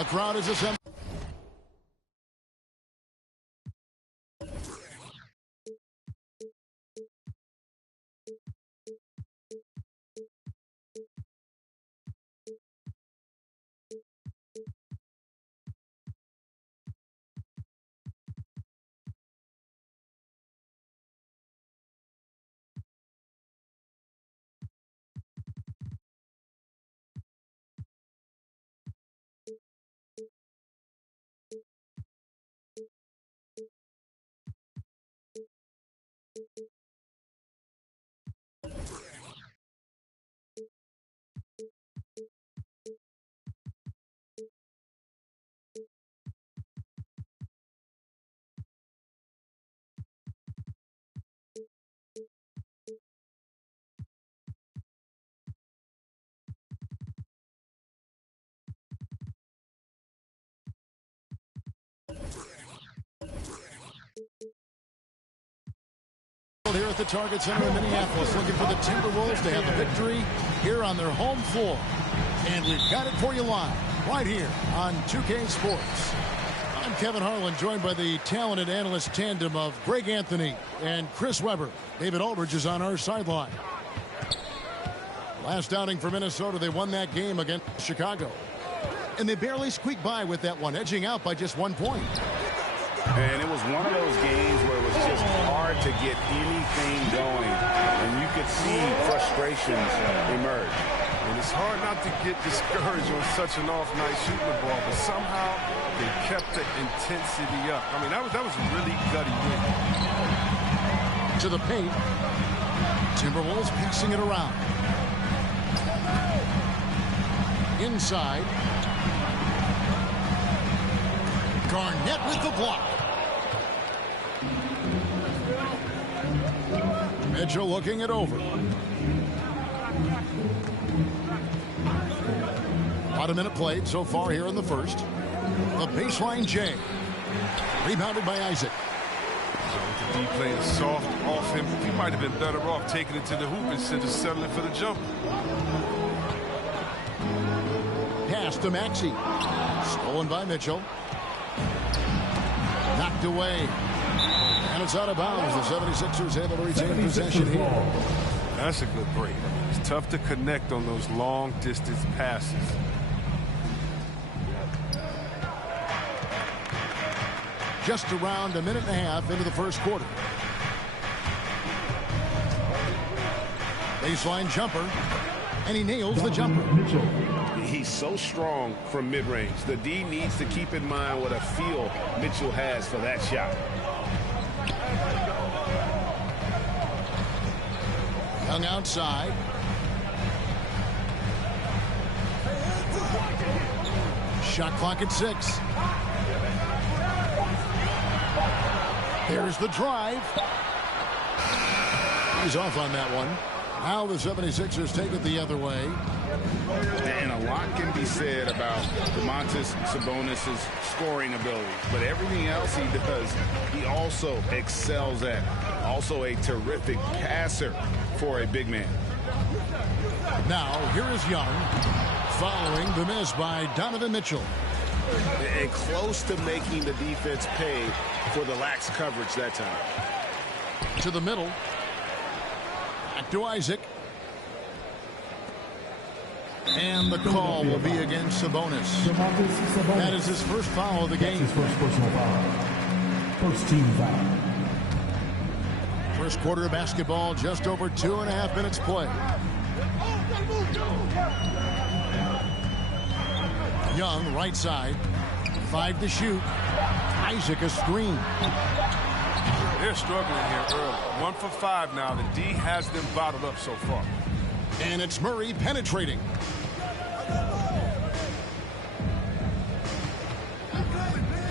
The crowd is assembled. Here at the Target Center in Minneapolis, looking for the Timberwolves to have the victory here on their home floor. And we've got it for you live, right here on 2K Sports. I'm Kevin Harlan, joined by the talented analyst tandem of Greg Anthony and Chris Webber. David Aldridge is on our sideline. Last outing for Minnesota, they won that game against Chicago. And they barely squeaked by with that one, edging out by just 1 point. And it was one of those games where it was just hard to get anything going. And you could see frustrations emerge. And it's hard not to get discouraged on such an off night shooting the ball, but somehow they kept the intensity up. I mean, that was a really gutty win. To the paint. Timberwolves passing it around. Inside. Garnett with the block. Mitchell looking it over. About a minute played so far here in the first. The baseline J. Rebounded by Isaac. With the D playing soft off him, he might have been better off taking it to the hoop instead of settling for the jumper. Pass to Maxey. Stolen by Mitchell. Knocked away. And it's out of bounds. The 76ers able to retain possession here. That's a good break. It's tough to connect on those long distance passes. Just around a minute and a half into the first quarter. Baseline jumper. And he nails the jumper. He's so strong from mid-range. The D needs to keep in mind what a feel Mitchell has for that shot. Young outside. Shot clock at 6. There's the drive. He's off on that one. Now the 76ers take it the other way. And a lot can be said about Domantas Sabonis' scoring ability. But everything else he does, he also excels at. Also a terrific passer for a big man. Now, here is Young, following the miss by Donovan Mitchell. And close to making the defense pay for the lax coverage that time. To the middle. Back to Isaac. And the call will be against Sabonis. That is his first foul of the game. His first personal foul. First team foul. First quarter of basketball, just over 2.5 minutes play. Young, right side. 5 to shoot. Isaac a screen. They're struggling here early. 1 for 5 now. The D has them bottled up so far. And it's Murray penetrating.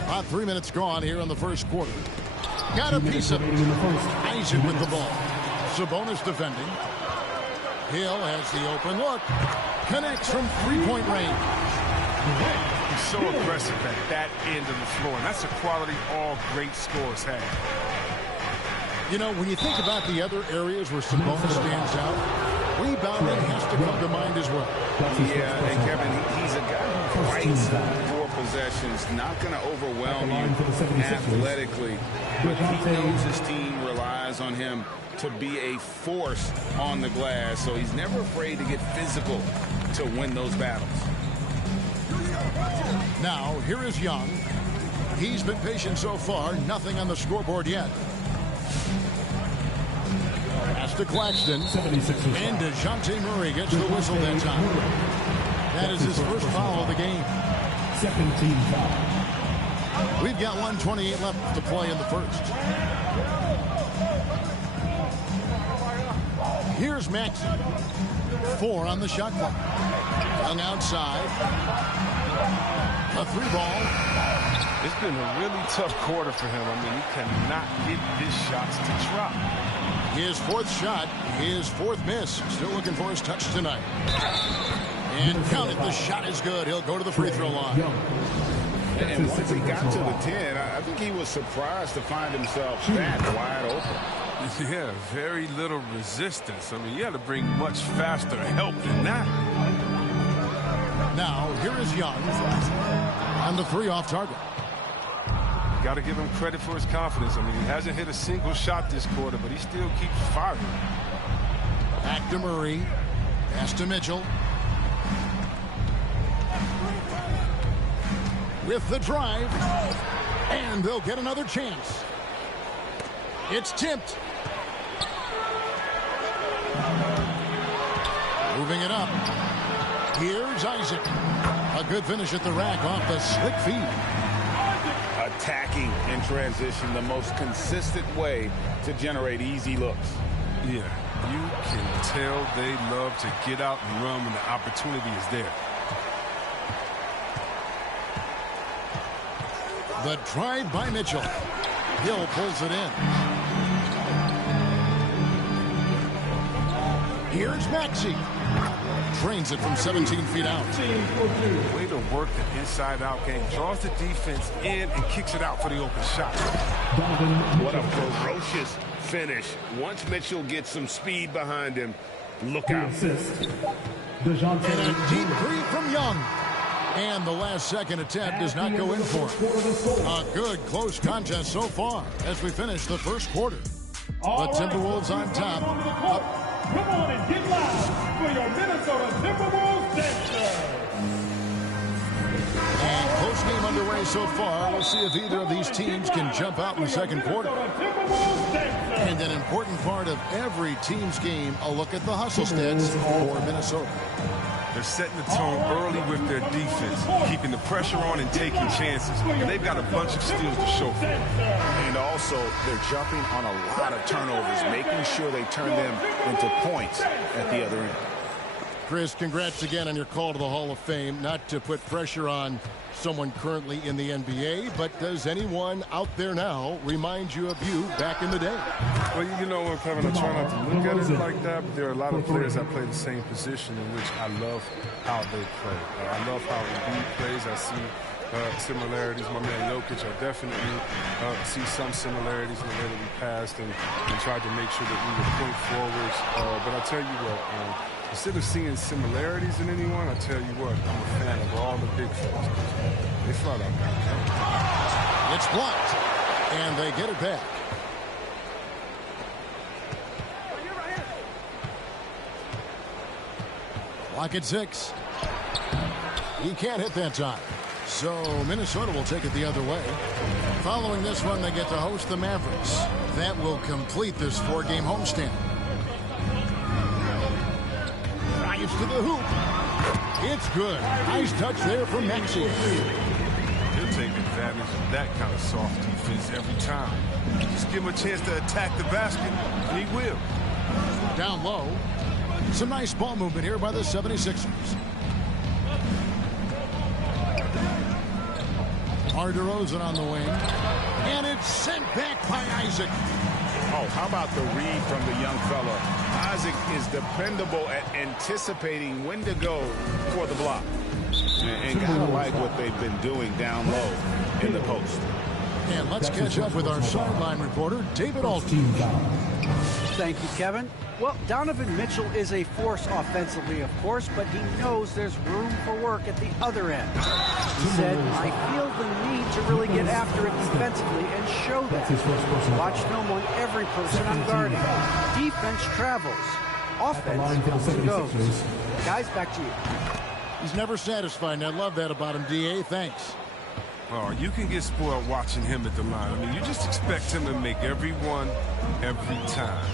About 3 minutes gone here in the first quarter. Got a piece of it. Isaac with the ball. Sabonis defending. Hill has the open look. Connects from three-point range. He's so aggressive at that end of the floor. And that's a quality all great scorers have. You know, when you think about the other areas where Sabonis stands out, rebounding has to come to mind as well. Yeah, and Kevin, he's a guy who fights for possessions, not going to overwhelm you athletically, but he knows his team relies on him to be a force on the glass, so he's never afraid to get physical to win those battles. Now, here is Young. He's been patient so far, nothing on the scoreboard yet. Pass to Claxton, and DeJounte Murray gets the whistle that time. That is his first foul of the game. Second team foul. We've got 1:28 left to play in the first. Here's Maxey. 4 on the shot clock. Young outside. A 3-ball. It's been a really tough quarter for him. I mean, he cannot get his shots to drop. His 4th shot, his 4th miss. Still looking for his touch tonight. And counted. The shot is good. He'll go to the free throw line. And once he got to the 10, I think he was surprised to find himself that wide open. Yeah, very little resistance. I mean, you had to bring much faster help than that. Now, here is Young on the 3 off target. Got to give him credit for his confidence. I mean, he hasn't hit a single shot this quarter, but he still keeps firing. Back to Murray. Pass to Mitchell. With the drive. And they'll get another chance. It's tipped. Moving it up. Here's Isaac. A good finish at the rack off the slick feed. Attacking in transition, the most consistent way to generate easy looks. Yeah, you can tell they love to get out and run when the opportunity is there. The drive by Mitchell. Hill pulls it in. Here's Maxey. Trains it from 17 feet out. Way to work the inside-out game. Draws the defense in and kicks it out for the open shot. What a ferocious finish. Once Mitchell gets some speed behind him, look out. And a deep 3 from Young. And the last second attempt does not go in for him. A good close contest so far as we finish the first quarter. The Timberwolves on top. Come on and get loud for your Minnesota Timberwolves dancers. And close game underway so far. We'll see if either of these teams can jump out in the second quarter. And an important part of every team's game, a look at the hustle stats for Minnesota. They're setting the tone early with their defense, keeping the pressure on and taking chances. And they've got a bunch of steals to show for it. And also, they're jumping on a lot of turnovers, making sure they turn them into points at the other end. Chris, congrats again on your call to the Hall of Fame. Not to put pressure on someone currently in the NBA, but does anyone out there now remind you of you back in the day? Well, you know what, Kevin, I try not to look at it like that, but there are a lot of players that play the same position in which I love how they play. I love how Embiid plays. I see similarities. My man Jokic, I definitely see some similarities in the way that we passed and tried to make sure that we were point forwards. But I tell you what, instead of seeing similarities in anyone, I tell you what, I'm a fan of all the big folks. They flat out. It's blocked, and they get it back. Clock at 6. He can't hit that time. So Minnesota will take it the other way. Following this one, they get to host the Mavericks. That will complete this 4-game homestand. Drives to the hoop. It's good. Nice touch there from Maxey. He'll take advantage of that kind of soft defense every time. Just give him a chance to attack the basket, and he will. Down low. Some nice ball movement here by the 76ers. DeRozan on the wing. And it's sent back by Isaac. Oh, how about the read from the young fella? Isaac is dependable at anticipating when to go for the block. And kind of like what they've been doing down low in the post. And let's catch up with our sideline reporter, David Alton. Thank you, Kevin. Well, Donovan Mitchell is a force offensively, of course, but he knows there's room for work at the other end. He said, I feel the need to really get after it defensively and show that. Watch film on every person I'm guarding. Defense travels. Offense comes and goes. Guys, back to you. He's never satisfied, and I love that about him, D.A. Thanks. Oh, you can get spoiled watching him at the line. I mean, you just expect him to make every one, every time.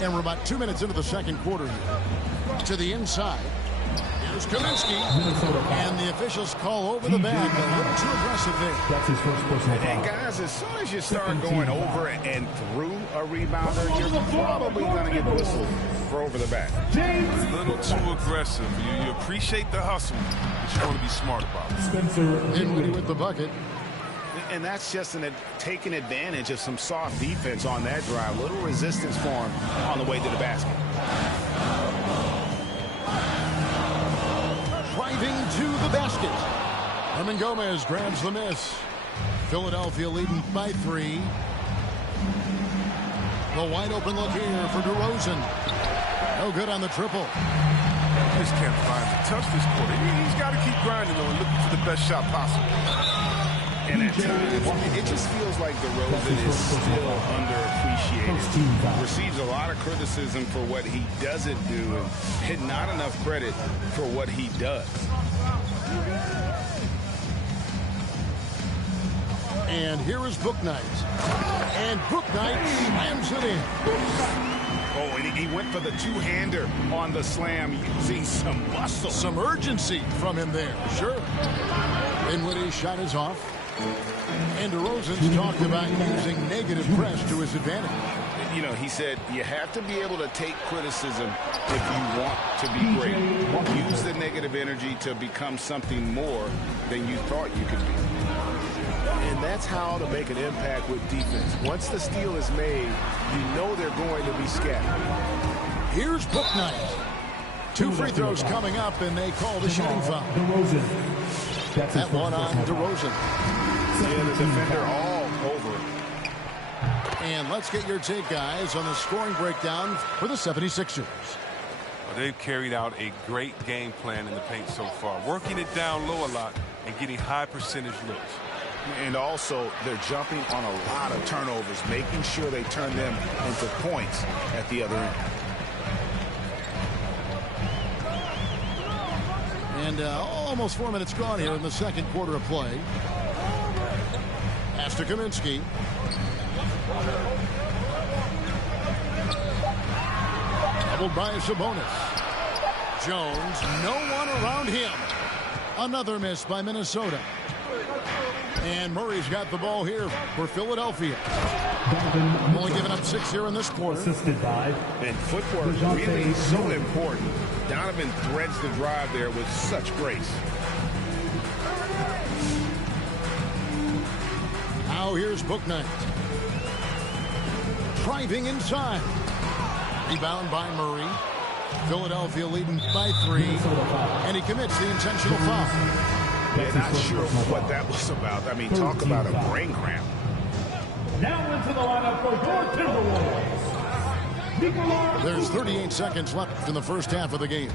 And we're about 2 minutes into the second quarter here. To the inside. Here's Kaminsky. And the officials call over the bag. A little too aggressive there. That's his first personal foul. And guys, as soon as you start going over and through a rebounder, you're probably going to get whistled for over the back. A little too aggressive. You appreciate the hustle, but you want to be smart about it. Spencer Dinwiddie with the bucket. And that's just taking advantage of some soft defense on that drive. Little resistance for him on the way to the basket. Driving to the basket. Herman Gomez grabs the miss. Philadelphia leading by 3. The wide open look here for DeRozan. No good on the triple. Just can't find the touch this quarter. He's got to keep grinding though and looking for the best shot possible. And at times, it just feels like DeRozan is still underappreciated. Receives a lot of criticism for what he doesn't do and not enough credit for what he does. And here is Bouknight. And Bouknight slams it in. Oh, and he went for the two-hander on the slam using some muscle. Some urgency from him there, sure. Dinwiddie's shot is off. And DeRozan's talked about using negative press to his advantage. You know, he said you have to be able to take criticism if you want to be great. Use the negative energy to become something more than you thought you could be. And that's how to make an impact with defense. Once the steal is made, you know they're going to be scattered. Here's Bouknight. 2 free throws coming up, and they call the shooting foul. DeRozan. That one on DeRozan. Yeah, the defender all over. And let's get your take, guys, on the scoring breakdown for the 76ers. Well, they've carried out a great game plan in the paint so far, working it down low a lot and getting high percentage looks. And also, they're jumping on a lot of turnovers, making sure they turn them into points at the other end. And almost 4 minutes gone here in the second quarter of play. Pass to Kaminsky. Doubled by Sabonis. Jones, no one around him. Another miss by Minnesota. And Murray's got the ball here for Philadelphia. Only giving up 6 here in this quarter. Assisted by. And footwork really so important. Donovan threads the drive there with such grace. Now here's Bouknight. Driving inside. Rebound by Murray. Philadelphia leading by 3. And he commits the intentional foul. Yeah, not sure what that was about. I mean, talk about a brain cramp. Now into the lineup for your Timberwolves. There's 38 seconds left in the first half of the game.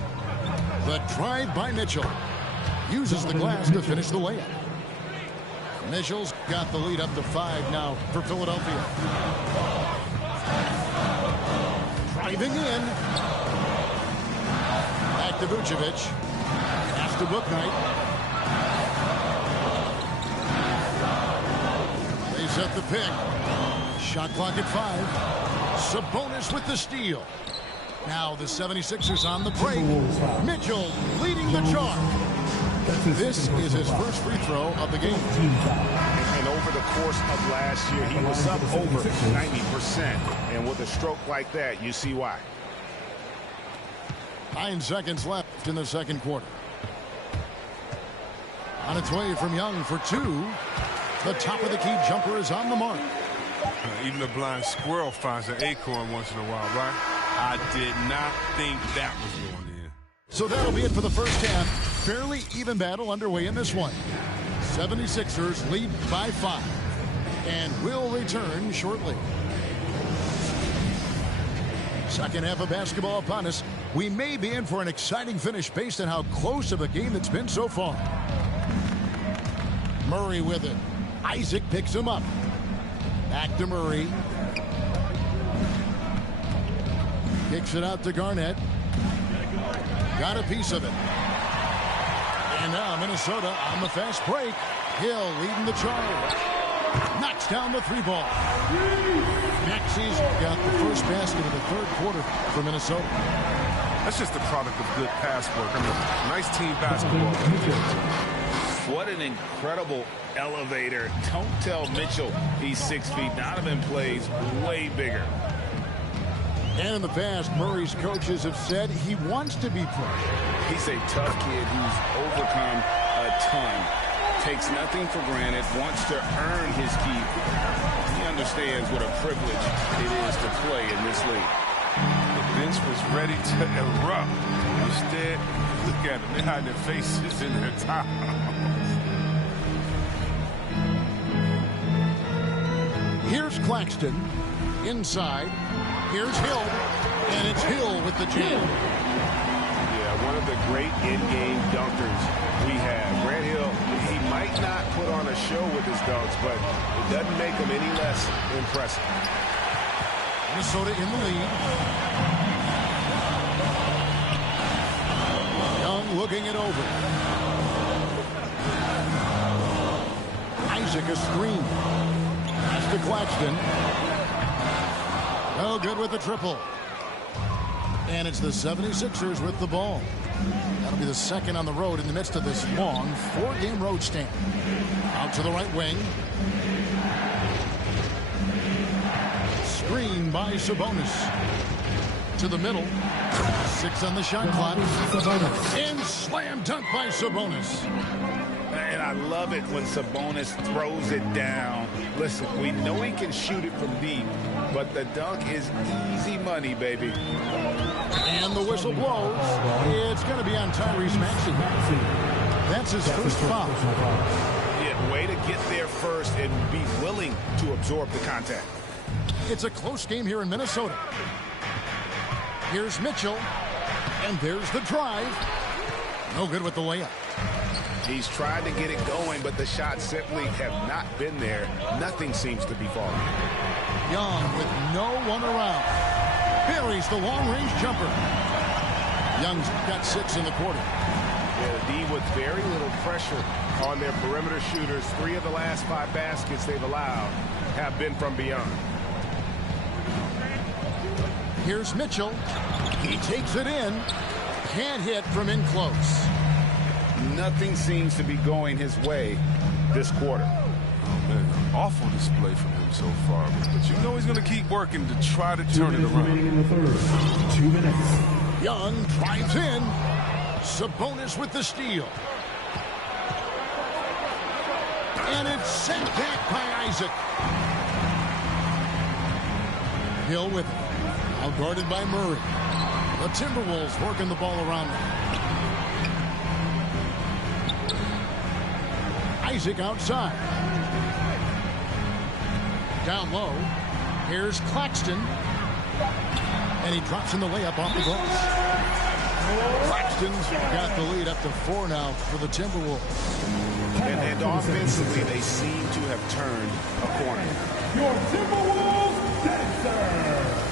The drive by Mitchell. Uses the glass to finish the layup. Mitchell's got the lead up to 5 now for Philadelphia. Driving in. Back to Vucevic. Pass to Bouknight. They set the pick. Shot clock at 5. Sabonis with the steal. Now the 76ers on the break. Mitchell leading the charge. This is his first free throw of the game. And over the course of last year, he was up over 90%. And with a stroke like that, you see why. 9 seconds left in the second quarter. On its way from Young for 2. The top of the key jumper is on the mark. Even a blind squirrel finds an acorn once in a while, right? I did not think that was going in. So that'll be it for the first half. Fairly even battle underway in this one. 76ers lead by 5. and will return shortly. Second half of basketball upon us. We may be in for an exciting finish based on how close of a game it's been so far. Murray with it. Isaac picks him up. Back to Murray. Kicks it out to Garnett. Got a piece of it. And now Minnesota on the fast break. Hill leading the charge. Knocks down the three ball. Maxi's got the first basket of the third quarter for Minnesota. That's just the product of good pass work. I mean, nice team basketball. What an incredible elevator. Don't tell Mitchell he's 6 feet. Donovan plays way bigger. And in the past, Murray's coaches have said he wants to be pushed. He's a tough kid who's overcome a ton. Takes nothing for granted, wants to earn his keep. He understands what a privilege it is to play in this league. The bench was ready to erupt. Instead, look at them. They hide their faces in their towels. Here's Claxton. Inside. Here's Hill. And it's Hill with the jam. Yeah, one of the great in-game dunkers we have. Grant Hill, he might not put on a show with his dunks, but it doesn't make him any less impressive. Minnesota in the lead. Young looking it over. Isaac a screen. Pass to Claxton. No good with the triple. And it's the 76ers with the ball. That'll be the second on the road in the midst of this long 4-game road stand. Out to the right wing. Screen by Sabonis. To the middle. 6 on the shot clock. And slam dunk by Sabonis. And I love it when Sabonis throws it down. Listen, we know he can shoot it from deep, but the dunk is easy money, baby. And the whistle blows. It's going to be on Tyrese Maxey. That's his first foul. Yeah, way to get there first and be willing to absorb the contact. It's a close game here in Minnesota. Here's Mitchell. And there's the drive. No good with the layup. He's tried to get it going, but the shots simply have not been there. Nothing seems to be falling. Young with no one around. Buries the long-range jumper. Young's got 6 in the quarter. Yeah, the D with very little pressure on their perimeter shooters. 3 of the last 5 baskets they've allowed have been from beyond. Here's Mitchell. He takes it in. Can't hit from in close. Nothing seems to be going his way this quarter. Oh, man, awful display from him so far. But you know he's going to keep working to try to turn it around. In the third. 2 minutes. Young drives in. Sabonis with the steal. And it's sent back by Isaac. Hill with it. Now guarded by Murray. The Timberwolves working the ball around them. Isaac outside. Down low. Here's Claxton. And he drops in the layup off the glass. Claxton's got the lead up to 4 now for the Timberwolves. And offensively, they seem to have turned a corner. Your Timberwolves dancer.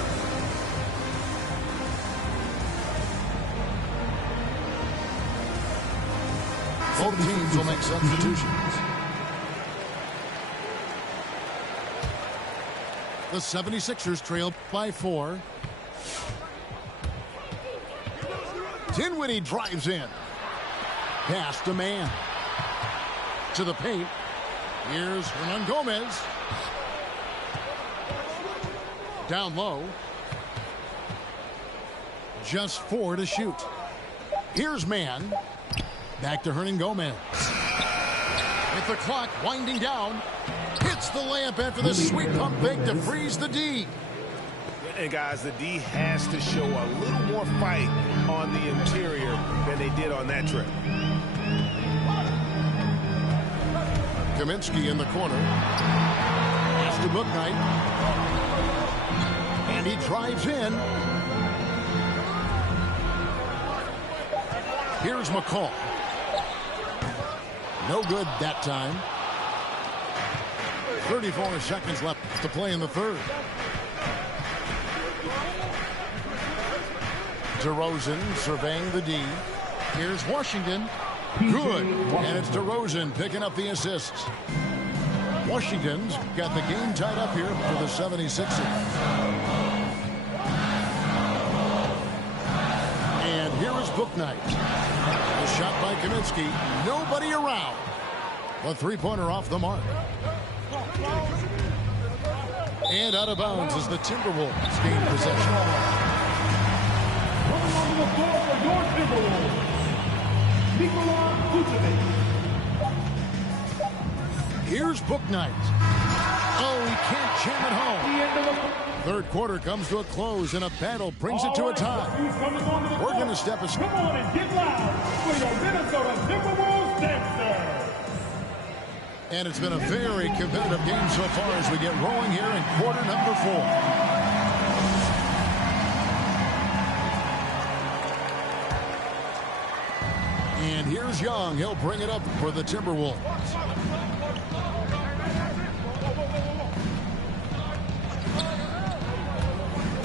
Both teams will make substitutions. The 76ers trail by 4. Dinwiddie drives in. Pass to man. To the paint. Here's Hernan Gomez. Down low. Just 4 to shoot. Here's man. Back to Hernan Gomez. With the clock winding down. Hits the layup after the sweet pump fake to freeze the D. And guys, the D has to show a little more fight on the interior than they did on that trip. Kaminsky in the corner. to Booknight. And he drives in. Here's McCall. No good that time. 34 seconds left to play in the third. DeRozan surveying the D. Here's Washington. Good. And it's DeRozan picking up the assists. Washington's got the game tied up here for the 76ers. And here is Booknight. A shot by Kaminsky. Nobody around. A three-pointer off the mark. And out of bounds as the Timberwolves gain possession. Coming onto the floor for your Timberwolves, Nikola Vucevic. Here's Booknight. Oh, he can't jam it home. Third quarter comes to a close, and a battle brings it to a tie. We're going to step aside. Come on and get loud for your Minnesota Timberwolves dancers. And it's been a very competitive game so far as we get rolling here in quarter number 4. And here's Young. He'll bring it up for the Timberwolves.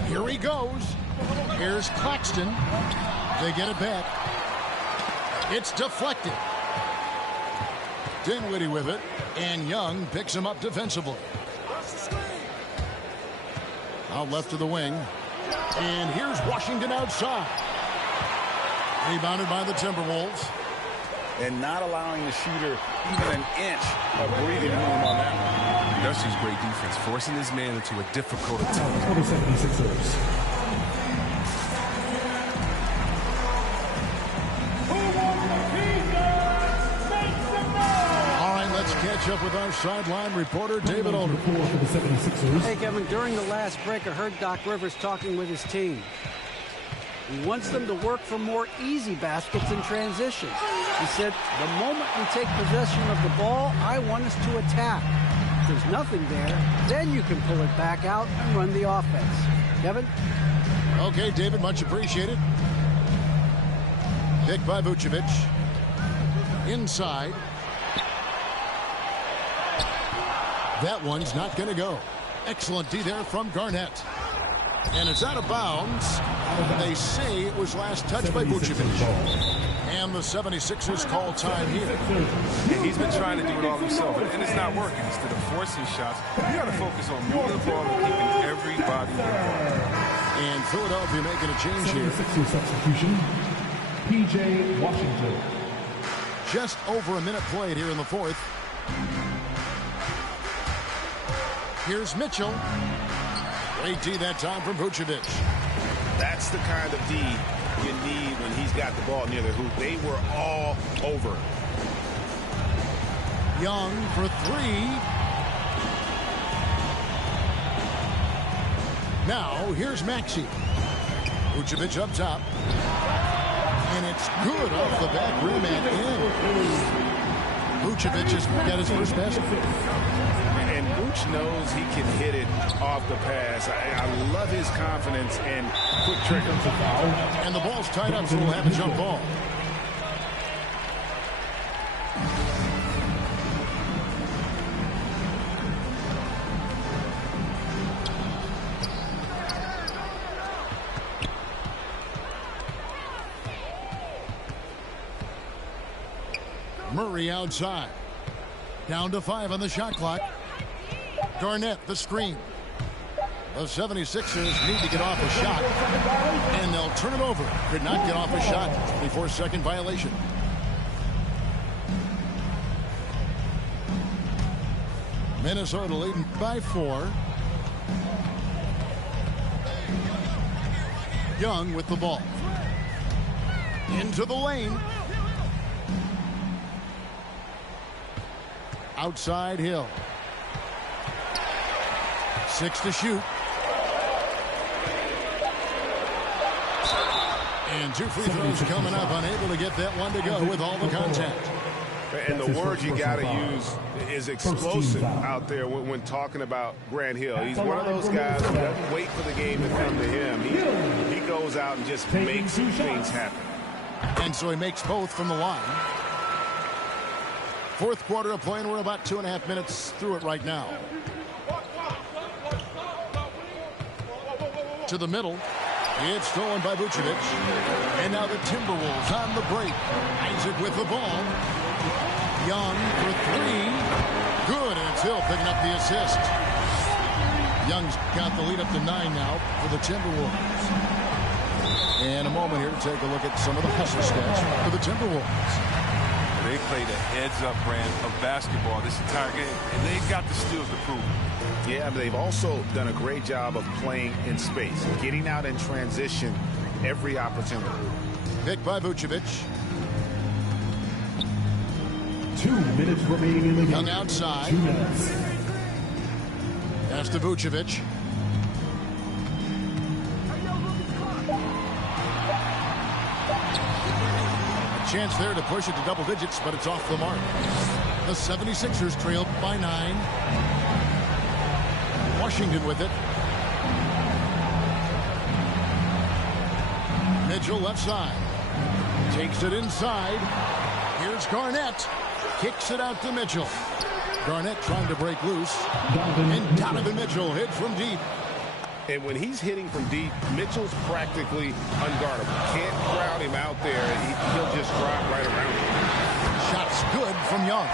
Here he goes. Here's Claxton. They get it back. It's deflected. Dinwiddie with it, and Young picks him up defensively. Out left to the wing, and here's Washington outside. Rebounded by the Timberwolves. And not allowing the shooter even an inch of breathing room on that one. That's just great defense, forcing this man into a difficult attack. For the 76ers. Catch up with our sideline reporter, David Older. Hey, Kevin, during the last break, I heard Doc Rivers talking with his team. He wants them to work for more easy baskets in transition. He said, the moment we take possession of the ball, I want us to attack. If there's nothing there, then you can pull it back out and run the offense. Kevin? Okay, David, much appreciated. Pick by Vucevic. Inside. That one's not going to go. Excellent D there from Garnett. And it's out of bounds. They say it was last touched by Vucevic. And the 76ers call time here. Yeah, he's been trying to do it all himself, and it's not working. Instead of forcing shots, you got to focus on moving the ball and keeping everybody involved. And Philadelphia making a change here. Substitution, P.J. Washington. Just over a minute played here in the fourth. Here's Mitchell. Great D that time from Vucevic. That's the kind of D you need when he's got the ball near the hoop. They were all over. Young for three. Now here's Maxey. Vucevic up top. And it's good off the back rim and in. Vucevic has got his first basket. And Vooch knows he can hit it off the pass. I love his confidence and quick trigger. And the ball's tied up, so we'll have a jump ball. Murray outside. Down to 5 on the shot clock. Garnett, the screen. The 76ers need to get off a shot, and they'll turn it over. Could not get off a shot. 24-second violation. Minnesota leading by 4. Young with the ball. Into the lane. Outside Hill. 6 to shoot. And 2 free throws coming up. Unable to get that one to go with all the contact. And the word you got to use is explosive out there when talking about Grant Hill. He's one of those guys who doesn't wait for the game to come to him. He goes out and just makes things happen. And so he makes both from the line. Fourth quarter of play, and we're about 2.5 minutes through it right now. To the middle. It's stolen by Vucevic. And now the Timberwolves on the break. Isaac with the ball. Young for three. Good, and it's Hill picking up the assist. Young's got the lead up to 9 now for the Timberwolves. And a moment here to take a look at some of the hustle stats for the Timberwolves. They played a heads-up brand of basketball this entire game, and they've got the skills to prove it. Yeah, but they've also done a great job of playing in space, getting out in transition every opportunity. Picked by Vucevic. 2 minutes remaining in the game. Young outside. 2 minutes. Pass to Vucevic. A chance there to push it to double digits, but it's off the mark. The 76ers trail by 9. Washington with it. Mitchell left side. Takes it inside. Here's Garnett. Kicks it out to Mitchell. Garnett trying to break loose. And Donovan Mitchell hits from deep. And when he's hitting from deep, Mitchell's practically unguardable. Can't crowd him out there. He'll just drive right around him. Shots good from Young.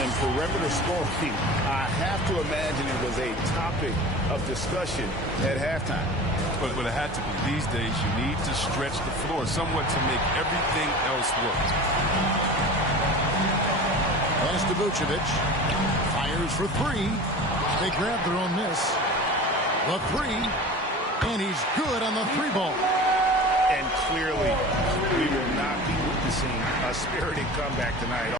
And perimeter scoring, I have to imagine it was a topic of discussion at halftime. But it had to be. These days, you need to stretch the floor somewhat to make everything else work. Pass to Vucevic. Fires for three. They grab their own miss. The three. And he's good on the three ball. And clearly, we will not be witnessing a spirited comeback tonight.